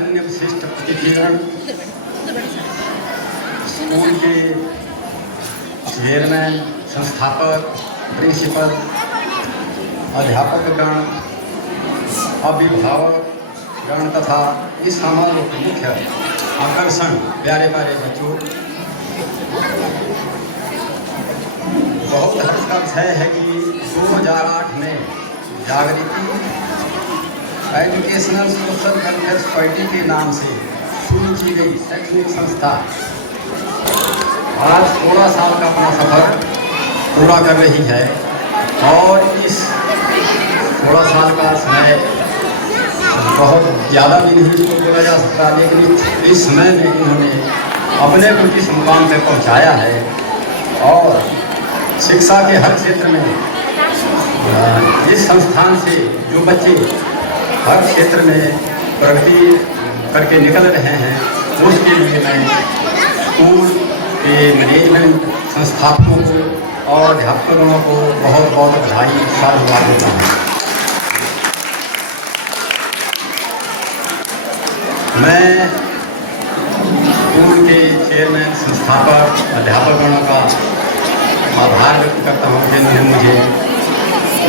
अन्य विशिष्ट अतिथिगण, स्कूल के चेयरमैन, संस्थापक, प्रिंसिपल, अध्यापकगण, अभिभावकगण तथा इस समारोह के मुख्य आकर्षण प्यारे प्यारे बच्चों, बहुत हर्ष का विषय है कि 2008 में जागृति एजुकेशनल सोशल वेलफेयर सोसाइटी के नाम से शुरू की गई शैक्षणिक संस्था आज 16 साल का अपना सफर पूरा कर रही है। और इस 16 साल का समय बहुत ज़्यादा भी नहीं बोला जा सकता, लेकिन इस समय में इन्होंने अपने को किस मुकाम पे पहुंचाया है और शिक्षा के हर क्षेत्र में इस संस्थान से जो बच्चे हर क्षेत्र में प्रगति करके निकल रहे हैं, उसके लिए मैं स्कूल के मैनेजमेंट, संस्थापकों को और अध्यापकों को बहुत बहुत बधाई साधुवाद देता हूँ। मैं स्कूल के चेयरमैन, संस्थापक, अध्यापकों का आभार व्यक्त करता हूँ जिन्होंने मुझे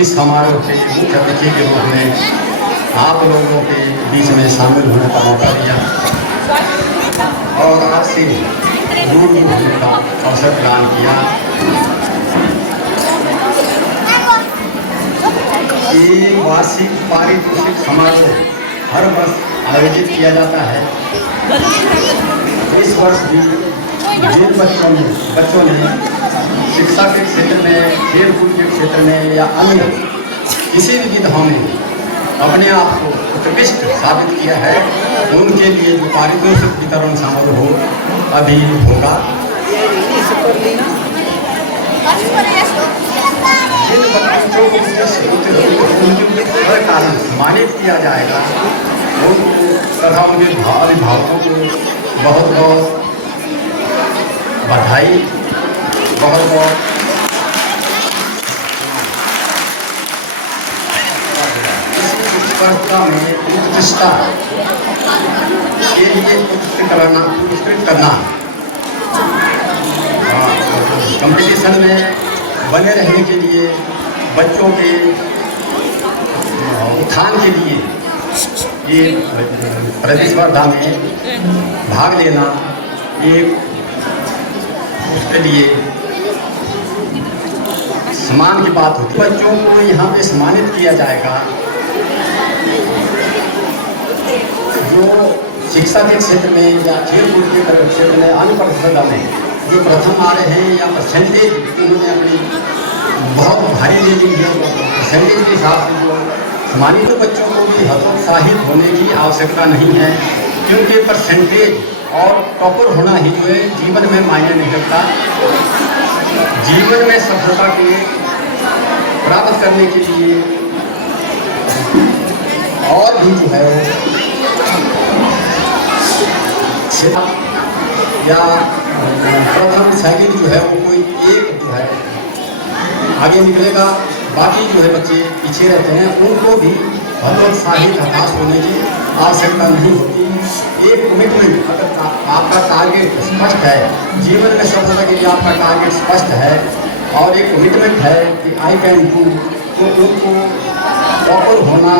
इस समारोह के मुख्य अतिथि के रूप में आप लोगों के बीच में शामिल होने का मौका दिया और आपसे रूबरू होने का अवसर प्रदान किया। एक वार्षिक पारितोषिक समारोह हर वर्ष आयोजित किया जाता है। इस वर्ष भी जिन बच्चों ने शिक्षा के क्षेत्र में, खेलकूद के क्षेत्र में या अन्य किसी भी विधाओं में अपने आप को उत्कृष्ट साबित किया है, उनके लिए जो पारितोषिक वितरण समारोह अभी होगा। जिन बच्चों को हर कारण सम्मानित किया जाएगा तथा उनके अभिभावकों को बहुत बहुत बधाई, बहुत बहुत स्पर्धा में उत्कृष्टता के लिए पुरस्कृत करना, कंपटीशन में बने रहने के लिए, बच्चों के उत्थान के लिए ये प्रतिस्पर्धा में भाग लेना, एक उसके लिए सम्मान की बात होती है। बच्चों को यहाँ पे सम्मानित किया जाएगा जो शिक्षा के क्षेत्र में या खेलकूद के क्षेत्र में, अन्य प्रतिस्पर्धा में जो प्रथम आ रहे हैं या परसेंटेज उन्होंने अपनी बहुत भारी ले ली है, परसेंटेज के हिसाब से जो सम्मानित बच्चों को भी हतोत्साहित होने की आवश्यकता नहीं है, क्योंकि परसेंटेज और टॉपर होना ही जो है जीवन में मायने नहीं रखता। जीवन में सफलता के प्राप्त करने के लिए और भी जो है या प्रथम सेकंड जो है वो कोई एक जो है आगे निकलेगा, बाकी जो है बच्चे पीछे रहते हैं, उनको भी हतोत्साहित हताश होने की आवश्यकता नहीं होती। एक कमिटमेंट, अगर आपका टारगेट स्पष्ट है, जीवन में सफलता के लिए आपका टारगेट स्पष्ट है और एक कमिटमेंट है कि आई कैन डू, तो उनको प्रॉपर होना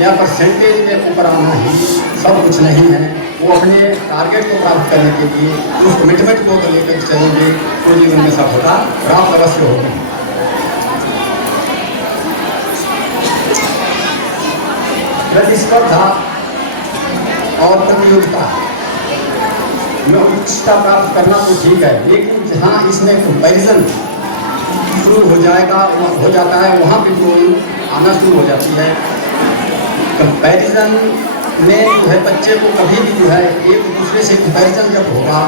या परसेंटेज में ऊपर आना ही सब कुछ नहीं है। वो अपने टारगेट को प्राप्त करने के लिए उस कमिटमेंट को लेकर चलेंगे तो जीवन में सफलता प्राप्त अवश्य होगी। प्रतिस्पर्धा और प्रतियोगिता में उत्कृष्टता प्राप्त करना तो ठीक है, लेकिन जहाँ इसमें कंपैरिजन शुरू हो जाता है वहाँ पे जो आना शुरू हो जाती है। कंपैरिजन में जो है बच्चे को कभी भी जो है एक दूसरे से कंपैरिजन जब होगा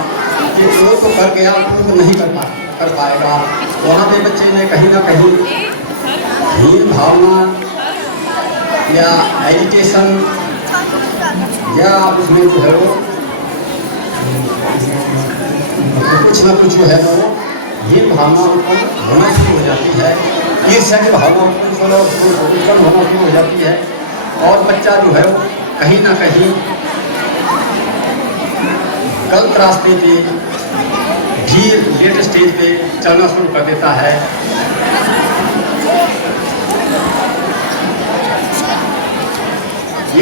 कि वो तो कर गया तो नहीं कर पाएगा, वहाँ पे बच्चे ने कहीं ना कहीं हीन भावना या एजुकेशन या उसमें जो है वो कुछ ना कुछ जो है वो हीन भावना उत्पन्न होना शुरू हो जाती है, ईर्ष्या की भावना उत्पन्न होना शुरू हो जाती है और बच्चा जो है वो कहीं ना कहीं गलत रास्ते पे भी लेट स्टेज पे चलना शुरू कर देता है।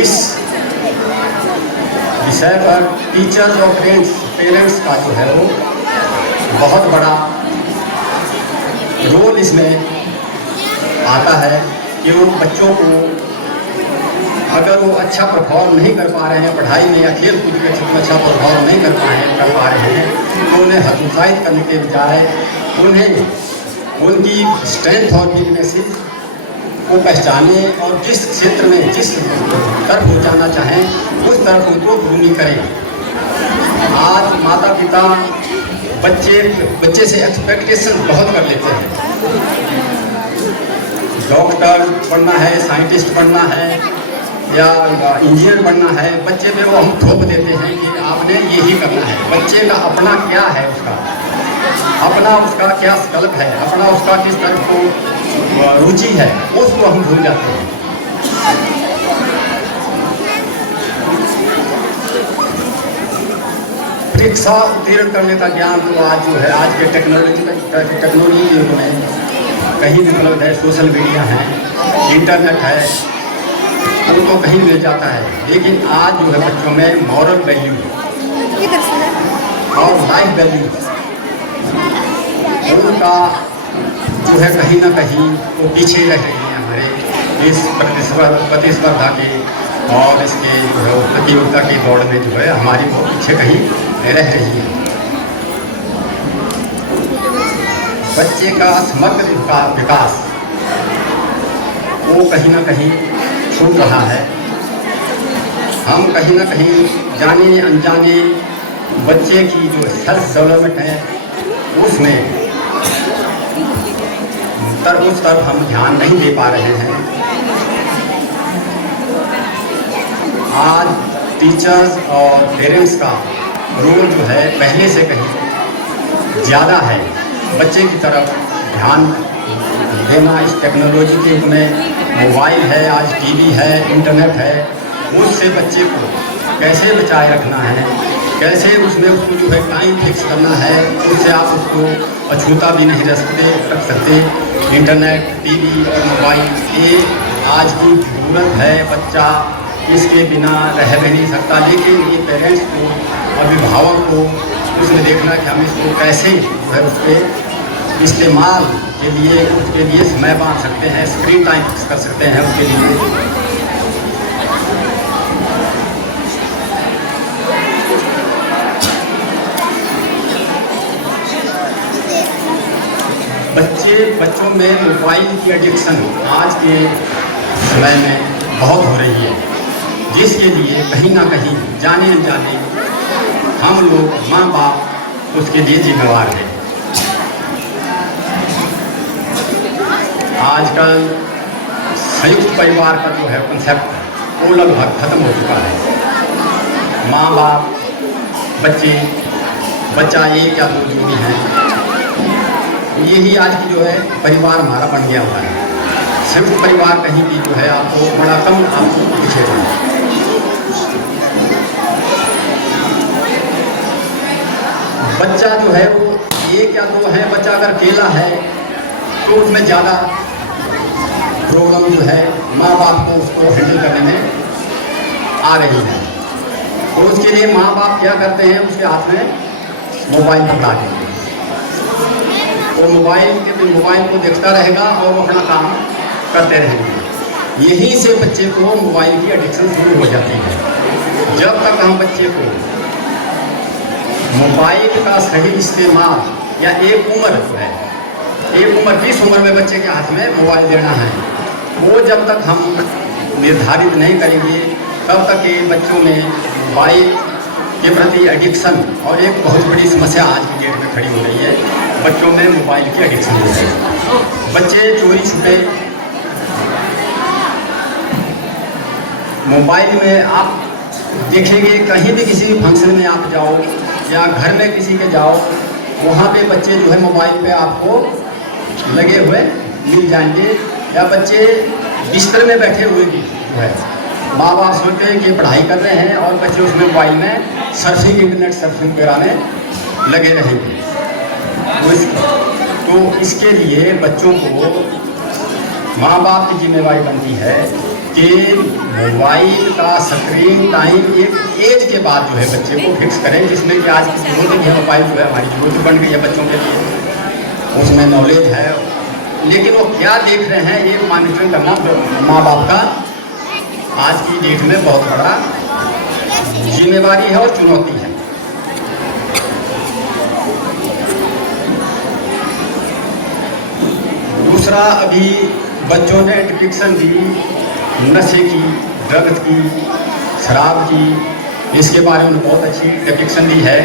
इस विषय पर टीचर्स और पेरेंट्स का जो है वो बहुत बड़ा रोल इसमें आता है कि वो बच्चों को अगर वो अच्छा परफॉर्म नहीं कर पा रहे हैं पढ़ाई में या खेल कूद के क्षेत्र में अच्छा परफॉर्म नहीं कर पा रहे हैं तो उन्हें हतोत्साहित करने के बजाय उन्हें उनकी स्ट्रेंथ और वीकनेसेस को पहचाने और जिस क्षेत्र में जिस तरफ वो जाना चाहें उस तरफ उनको ग्रूमिंग करें। आज माता पिता बच्चे से एक्सपेक्टेशन बहुत कर लेते हैं। डॉक्टर बनना है, साइंटिस्ट बनना है या इंजीनियर बनना है, बच्चे पे वो हम थोप देते हैं कि आपने यही करना है। बच्चे का अपना क्या है, उसका क्या संकल्प है, अपना उसका किस तरफ को रुचि है, उसको हम भूल जाते हैं। परीक्षा उत्तीर्ण करने का ज्ञान तो आज जो है आज के टेक्नोलॉजी युग में कहीं भी उपलब्ध है। सोशल मीडिया है, इंटरनेट है, उनको कहीं मिल जाता है। लेकिन आज जो है बच्चों में मॉरल वैल्यू और लाइफ वैल्यू उनका जो है कहीं ना कहीं वो पीछे रह रही है हमारे इस प्रतिस्पर्धा के और इसके जो है प्रतियोगिता की दौड़ में जो है हमारी वो पीछे कहीं रह रही है। बच्चे का समग्र विकास वो कहीं ना कहीं छूट रहा है। हम कहीं ना कहीं जाने अनजाने बच्चे की जो सेल्फ डेवलपमेंट है उसमें उस तरफ हम ध्यान नहीं दे पा रहे हैं। आज टीचर्स और पेरेंट्स का रोल जो है पहले से कहीं ज़्यादा है। बच्चे की तरफ ध्यान देना इस टेक्नोलॉजी के युग में मोबाइल है, आज टीवी है, इंटरनेट है, उससे बच्चे को कैसे बचाए रखना है, कैसे उसमें उसको जो है टाइम फिक्स करना है, उससे आप उसको अछूता भी नहीं रख सकते। इंटरनेट, टीवी और मोबाइल ये आज की ज़रूरत है। बच्चा इसके बिना रह भी नहीं सकता। लेकिन ये पेरेंट्स को, अभिभावक को उसमें देखना कि हम इसको कैसे जो है उसके इस्तेमाल के लिए उसके लिए समय बांध सकते हैं, स्क्रीन टाइम फिक्स कर सकते हैं उसके लिए। बच्चों में मोबाइल की एडिक्शन आज के समय में बहुत हो रही है, जिसके लिए कहीं ना कहीं जाने अनजाने हम लोग माँ बाप उसके लिए जिम्मेवार हैं। आजकल संयुक्त परिवार का जो है कंसेप्ट वो लगभग खत्म हो चुका है। माँ बाप, बच्चा एक या दो जोड़ी हैं, यही आज की जो है परिवार हमारा बन गया हुआ है। संयुक्त परिवार कहीं भी जो है आपको बड़ा कम आपको दिखेगा। बच्चा जो है वो एक या दो है, बच्चा अगर अकेला है तो उसमें ज़्यादा प्रॉब्लम जो है माँ बाप को उसको हैंडल करने में आ रही है। तो उसके लिए माँ बाप क्या करते हैं, उसके हाथ में मोबाइल पकड़ा देंगे। वो मोबाइल को देखता रहेगा और वो अपना काम करते रहेंगे। यहीं से बच्चे को मोबाइल की एडिक्शन शुरू हो जाती है। जब तक हम बच्चे को मोबाइल का सही इस्तेमाल या एक उम्र जो है, एक उम्र 20 उम्र में बच्चे के हाथ में मोबाइल देना है, वो जब तक हम निर्धारित नहीं करेंगे तब तक ये बच्चों में मोबाइल के प्रति एडिक्शन और एक बहुत बड़ी समस्या आज की डेट में खड़ी हो रही है। बच्चों में मोबाइल की एडिक्शन हो रही है। बच्चे चोरी छुपे मोबाइल में आप देखेंगे, कहीं भी किसी फंक्शन में आप जाओ या घर में किसी के जाओ, वहाँ पे बच्चे जो है मोबाइल पे आपको लगे हुए मिल जाएंगे। या बच्चे बिस्तर में बैठे हुए भी जो है माँ बाप सोचते हैं कि पढ़ाई कर रहे हैं और बच्चे उसमें मोबाइल में सर्फिंग, इंटरनेट सर्फिंग कराने लगे रहेंगे। तो इसके लिए बच्चों को माँ बाप की जिम्मेवारी बनती है कि मोबाइल का स्क्रीन टाइम एक एज के बाद जो है बच्चे को फिक्स करें, जिसमें कि आज की जरूरत है, मोबाइल जो है हमारी जरूरत बन गई है बच्चों के लिए, उसमें नॉलेज है, लेकिन वो क्या देख रहे हैं ये मॉनिटरिंग करना माँ बाप का आज की डेट में बहुत बड़ा जिम्मेवारी है और चुनौती है। दूसरा, अभी बच्चों ने डिपिक्शन दी नशे की, ड्रग्स की, शराब की, इसके बारे में बहुत अच्छी डिपिक्शन दी है।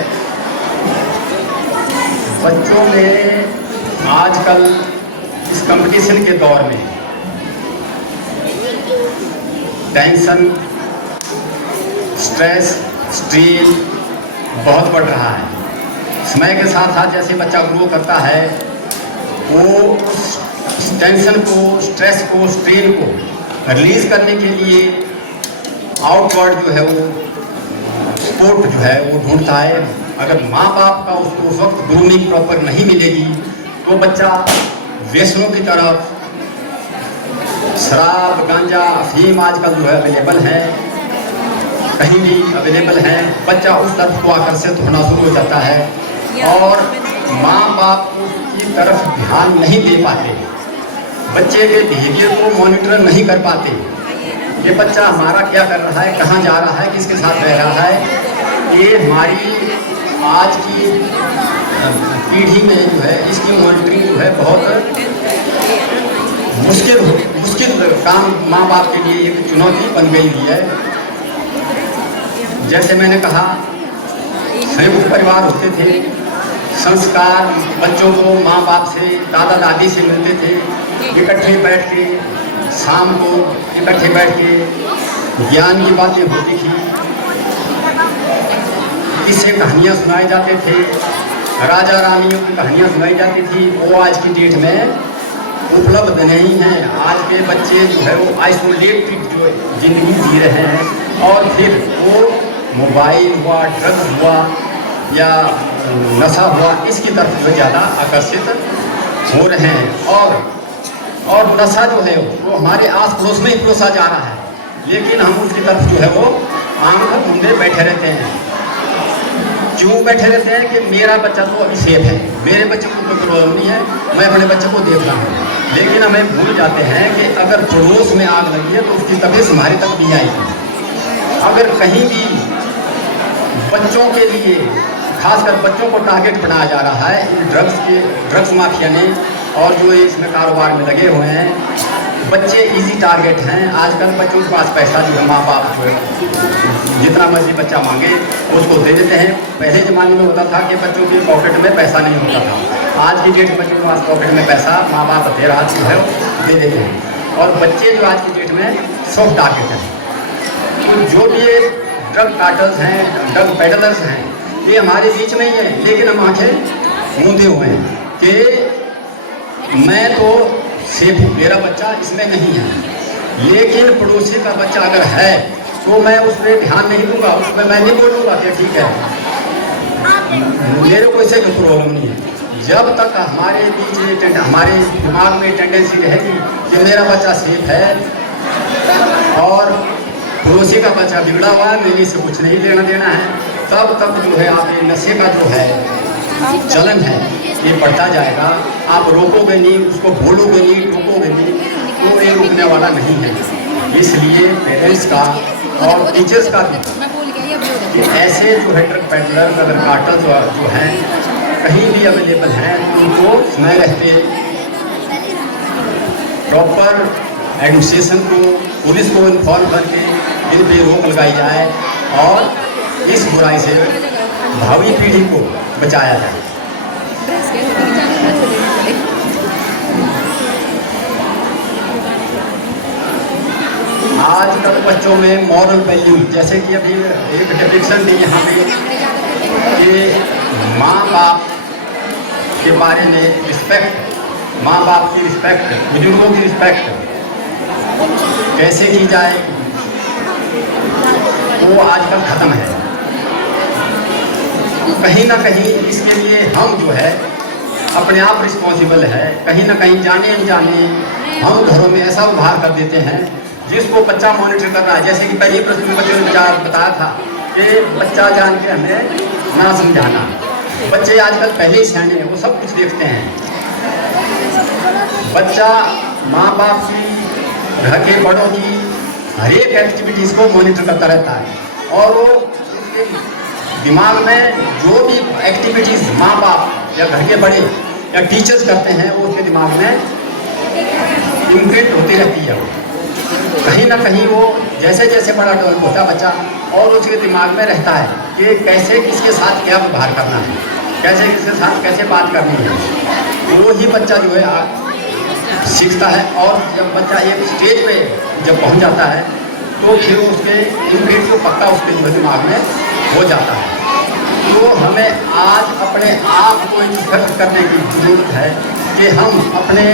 बच्चों में आजकल इस कंपटीशन के दौर में टेंशन, स्ट्रेस, स्ट्रेन बहुत बढ़ रहा है। समय के साथ साथ जैसे बच्चा ग्रो करता है वो टेंशन को, स्ट्रेस को, स्ट्रेन को रिलीज करने के लिए आउटवर्ड जो है वो सपोर्ट जो है वो ढूंढता है। अगर माँ बाप का उसको उस वक्त ग्रूमिंग प्रॉपर नहीं मिलेगी तो बच्चा व्यसनों की तरफ, शराब, गांजा, अफीम आजकल जो है अवेलेबल है, कहीं भी अवेलेबल है, बच्चा उस तरफ को आकर्षित होना शुरू हो जाता है और माँ बाप की तरफ ध्यान नहीं दे पाते, बच्चे के बिहेवियर को मॉनिटर नहीं कर पाते। ये बच्चा हमारा क्या कर रहा है, कहाँ जा रहा है, किसके साथ रह रहा है, ये हमारी आज की पीढ़ी में जो है इसकी मॉनिटरिंग जो है बहुत मुश्किल काम माँ बाप के लिए एक चुनौती बन गई हुई है। जैसे मैंने कहा संयुक्त परिवार होते थे, संस्कार बच्चों को माँ बाप से, दादा दादी से मिलते थे, इकट्ठे बैठ के शाम को इकट्ठे बैठ के ज्ञान की बातें होती थी, किस्से कहानियाँ सुनाए जाते थे, राजा रानियों की कहानियाँ सुनाई जाती थी। वो आज की डेट में उपलब्ध नहीं हैं। आज के बच्चे जो है वो आइसोलेटेड जो जिंदगी जी रहे हैं और फिर वो मोबाइल हुआ, ड्रग्स हुआ या नशा हुआ, इसकी तरफ जो ज़्यादा आकर्षित हो रहे हैं। और नशा जो है वो हमारे आस पड़ोस में ही परोसा जा रहा है, लेकिन हम उसकी तरफ जो है वो आंख मूंदे बैठे रहते हैं। क्यों बैठे रहते हैं कि मेरा बच्चा तो अभी सेफ है, मेरे बच्चे को कोई प्रॉब्लम नहीं है, मैं अपने बच्चे को देख रहा हूँ। लेकिन हमें भूल जाते हैं कि अगर पड़ोस में आग लगी है तो उसकी तबीयत हमारी तक भी आएगी। अगर कहीं भी बच्चों के लिए, खासकर बच्चों को टारगेट बनाया जा रहा है इन ड्रग्स माफिया ने, और जो इसमें कारोबार में लगे हुए हैं, बच्चे इजी टारगेट हैं। आजकल बच्चों के पास पैसा जो है माँ बाप जो है जितना मर्जी बच्चा मांगे उसको दे देते हैं। पहले ज़माने में होता था कि बच्चों के पॉकेट में पैसा नहीं होता था, आज की डेट में बच्चों के पास पॉकेट में पैसा माँ बाप दे रहा जो है दे देते हैं, और बच्चे जो आज की डेट में सॉफ्ट टारगेट हैं। तो जो भी ये ड्रग कार्टल्स हैं, ड्रग पेडलर्स हैं, ये हमारे बीच में ही है, लेकिन हम आंखें मूंदे हुए हैं कि मैं तो सेफ हूँ, मेरा बच्चा इसमें नहीं है। लेकिन पड़ोसी का बच्चा अगर है तो मैं उस पर ध्यान नहीं दूंगा, उसमें मैं नहीं बोलूँगा कि ठीक है मेरे को इससे कोई प्रॉब्लम नहीं है। जब तक हमारे बीच में, हमारे दिमाग में टेंडेंसी रहेगी कि मेरा बच्चा सेफ है और पड़ोसी का बच्चा बिगड़ा हुआ है, मेरे से कुछ नहीं लेना देना है, तब तक जो है आप ये नशे का जो है चलन है ये बढ़ता जाएगा। आप रोकोगे नहीं, उसको बोलोगे नहीं, टोकोगे नहीं, तो ये रुकने वाला नहीं है। इसलिए पेरेंट्स का और टीचर्स का भी कि ऐसे जो है ड्रग पेडलर, अगर कार्टल जो हैं कहीं भी अवेलेबल हैं, उनको समय रहते प्रॉपर एडमिनिस्ट्रेशन को, पुलिस को इन्फॉर्म करके इन पे रोक लगाई जाए और इस बुराई से भावी पीढ़ी को बचाया जाए। आजकल बच्चों में मॉरल वैल्यू, जैसे कि अभी एक डिपिक्शन दी यहाँ पे कि माँ बाप के बारे में रिस्पेक्ट, माँ बाप की रिस्पेक्ट, बुजुर्गों की रिस्पेक्ट कैसे की जाए, वो आजकल खत्म है। कहीं ना कहीं इसके लिए हम जो है अपने आप रिस्पॉन्सिबल है। कहीं ना कहीं जाने अनजाने हम घरों में ऐसा उभार कर देते हैं जिसको बच्चा मॉनिटर कर रहा है। जैसे कि पहले प्रश्न में बच्चों ने बताया था कि बच्चा जान के हमें ना समझाना। बच्चे आजकल पहले ही सियाने हैं, वो सब कुछ देखते हैं। बच्चा माँ बाप की, घर के बड़ों की हर एक एक्टिविटीज़ को मॉनिटर करता रहता है और वो उसके दिमाग में जो भी एक्टिविटीज़ माँ बाप या घर के बड़े या टीचर्स करते हैं वो उसके दिमाग में इम्प्रिंट होती रहती है। कहीं ना कहीं वो जैसे जैसे बड़ा डेवलप होता है बच्चा और उसके दिमाग में रहता है कि कैसे किसके साथ क्या व्यवहार करना है, कैसे किसके साथ कैसे बात करनी है। वो ही बच्चा जो है सीखता है और जब बच्चा एक स्टेज पे जब पहुंच जाता है तो फिर उसके इम्प्रिंट को पक्का उसके जो दिमाग में हो जाता है। तो हमें आज अपने आप को इंस्ट्रक्ट करने की जरूरत है कि हम अपने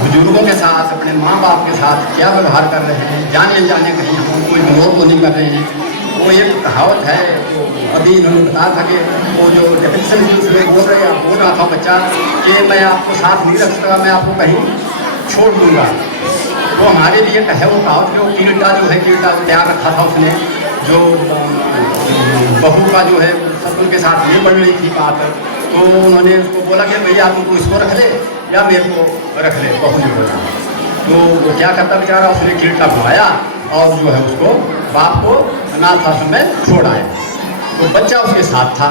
बुजुर्गों के साथ, अपने माँ बाप के साथ क्या व्यवहार कर रहे हैं, जाने अनजाने कहीं हम उनको इग्नोर तो नहीं कर रहे हैं। वो एक कहावत है, तो अभी इन्होंने बताया था कि वो जो डेफिनेशन बोल रहा था बच्चा कि मैं आपको साथ नहीं रख सकता, मैं आपको कहीं छोड़ दूंगा। तो हमारे लिए है वो कहावत कि वो कीड़ा जो है, कीड़ा तैयार रखा था उसने, जो बहू का जो है सब उनके साथ नहीं बढ़ रही थी बात, तो उन्होंने उसको बोला कि भैया तुमको इसको रख ले या मेरे को रख ले। बहू ने बोला तो वो क्या करता बेचारा, उसने कीड़ा घुमाया और जो है उसको बाप को अनाथ आश्रम में छोड़ आया। तो बच्चा उसके साथ था।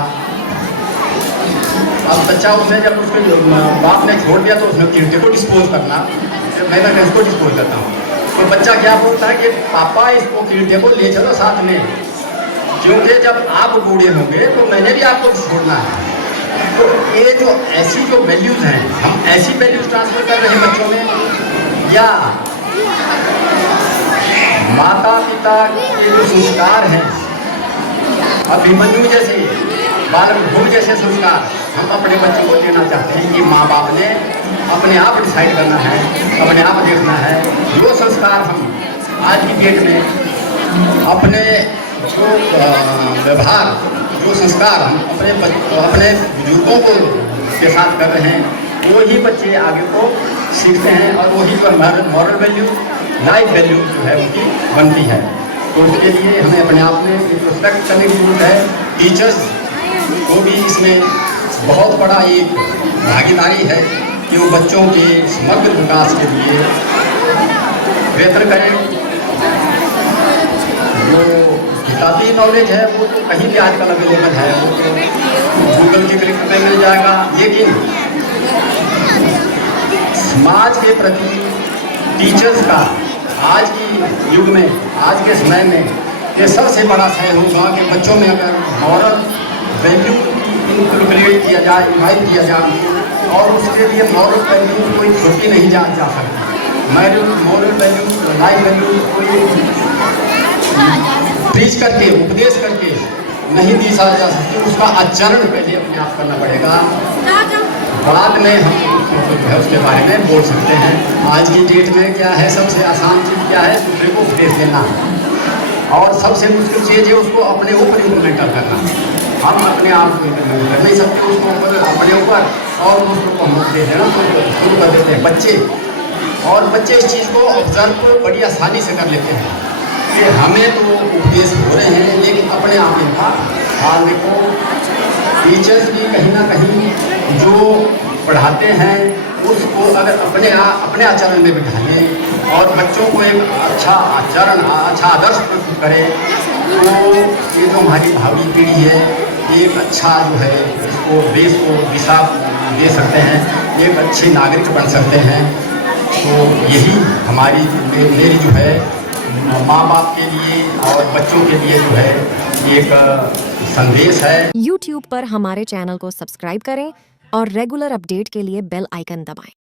अब बच्चा उसने जब उसके बाप ने छोड़ दिया तो उसने कीड़े को डिस्पोज करना, मैं ना इसको डिस्पोज करता हूँ। तो बच्चा क्या बोलता है कि पापा इसको कीड़े को ले चलो साथ में, क्योंकि जब आप बूढ़े होंगे तो मैंने भी आपको छोड़ना है। तो ये जो ऐसी जो वैल्यूज़ हैं, हम ऐसी वैल्यूज़ ट्रांसफर कर रहे हैं बच्चों में, या माता पिता के जो संस्कार हैं, अभिमन्यु जैसे, बालभूमि जैसे संस्कार हम अपने बच्चों को देना चाहते हैं कि माँ बाप ने अपने आप डिसाइड करना है, अपने आप देखना है। जो संस्कार हम आज की डेट में अपने जो व्यवहार, जो संस्कार हम अपने बुजुर्गों को के साथ कर रहे हैं, वो ही बच्चे आगे को सीखते हैं और वही जो मॉरल वैल्यू, लाइफ वैल्यू जो है उनकी बनती है। तो उसके लिए हमें अपने आप में रिस्पेक्ट करने की जरूरत है। टीचर्स को भी इसमें बहुत बड़ा एक भागीदारी है कि वो बच्चों के समग्र विकास के लिए बेहतर करें। जो किताबी नॉलेज है वो तो कहीं भी आजकल अवेलेबल है, वो तो गूगल के क्लिक पे मिल जाएगा, लेकिन समाज के प्रति टीचर्स का आज की युग में, आज के समय में ये सबसे बड़ा सहयोग होगा कि बच्चों में अगर मॉरल वैल्यू इनकलकेट किया जाए, इन्वाइट किया जाए, और उसके लिए मॉरल वैल्यू कोई छोटी नहीं जा सकती। मॉरल वैल्यू, लाइफ वैल्यू कोई प्रीच करके, उपदेश करके नहीं दी जा सकती, उसका आचरण पहले अपने आप करना पड़ेगा। बाद में हम जो है उसके बारे में बोल सकते हैं। आज की डेट में क्या है, सबसे आसान चीज़ क्या है, दूसरे को उपदेश देना, और सबसे मुश्किल चीज़ है उसको अपने ऊपर इम्प्लीमेंट करना। हम अपने आप को इम्प्लीमेंट कर नहीं सकते उसको ऊपर, अपने ऊपर, और दूसरों को हम उपदेश देना शुरू कर देते हैं बच्चे। और बच्चे इस चीज़ को ऑब्जर्व को बड़ी आसानी से कर लेते हैं कि हमें तो उपदेश हो रहे हैं, लेकिन अपने आप इनका हाल देखो। टीचर्स भी कहीं ना कहीं जो पढ़ाते हैं उसको अगर अपने आचरण में बिठाएं और बच्चों को एक अच्छा आचरण, अच्छा आदर्श प्रस्तुत करें, तो ये जो हमारी भावी पीढ़ी है एक अच्छा जो है इसको, देश को दिशा दे सकते हैं, एक अच्छे नागरिक बन सकते हैं। तो यही हमारी मेरी जो है माँ बाप के लिए और बच्चों के लिए जो है एक संदेश है। YouTube पर हमारे चैनल को सब्सक्राइब करें और रेगुलर अपडेट के लिए बेल आइकन दबाएं।